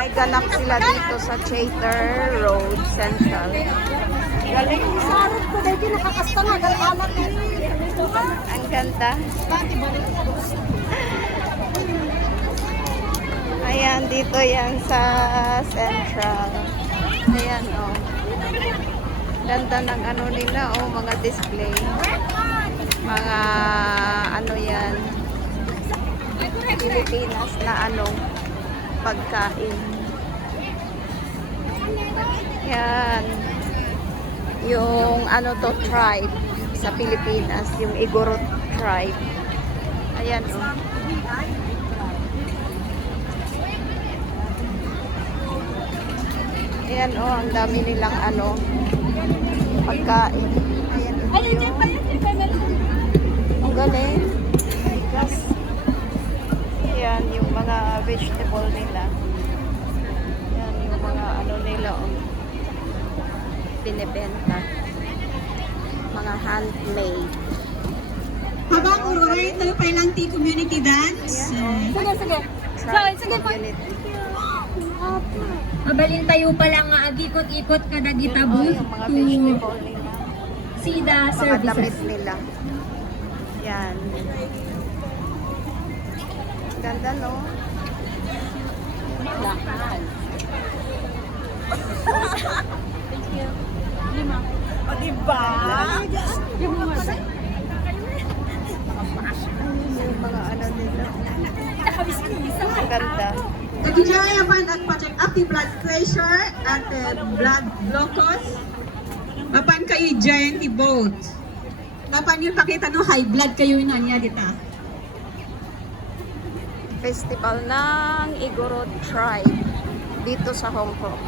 may ganap sila dito sa Chater Road Central. Galing. Sarap ko dahil nakakasta nga. Alat Ang ganda. Ayan, dito yan sa Central. Ayan, oh. Ganda ng ano nila, oh, mga display. Mga ano yan. Pilipinas na ano, pagkain. Yan. Yung ano to, tribe sa Pilipinas, yung Igorot tribe. Ayan, oh. Ayan, oh, ang dami nilang ano, pagkain. Ayan, ito yung, ang galing. Yes. Ayan, yung mga vegetable nila. Ayan, yung mga ano nila, oh, binibenta. Mga handmade. Habang ururay, tayo pa ilang tea community dance. Ayan, oh. Sige. Sige, community. Mabalin tayo pa lang nga agikot-ikot kada Oh, gitabu yung mga vegetable nila. see the Mga damit services. nila. Yan. Ganda, no? Lahat. O, diba? Yung mga ano nila. Ang ganda. Nagkijayapan at project active blood pressure at blood glucose. Mapan kayo giant boat. Mapan yung pakita no high blood kayo na niya dito. Festival ng Igorot tribe dito sa Hong Kong.